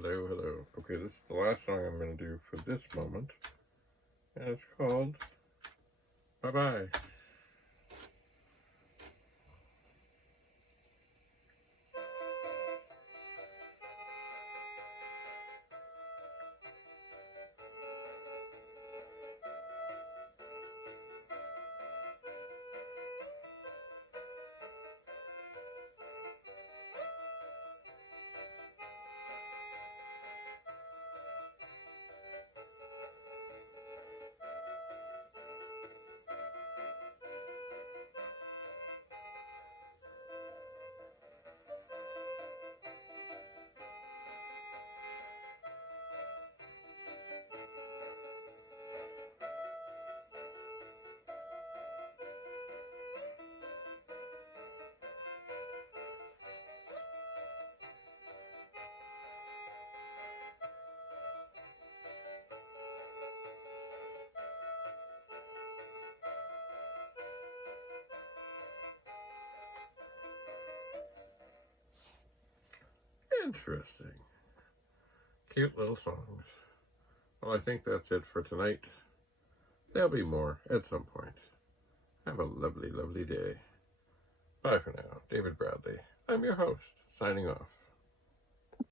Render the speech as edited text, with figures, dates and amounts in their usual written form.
Hello, hello. Okay, this is the last song I'm going to do for this moment. And it's called Bye-Bye. Interesting. Cute little songs. Well, I think that's it for tonight. There'll be more at some point. Have a lovely, lovely day. Bye for now. David Bradley. I'm your host, signing off.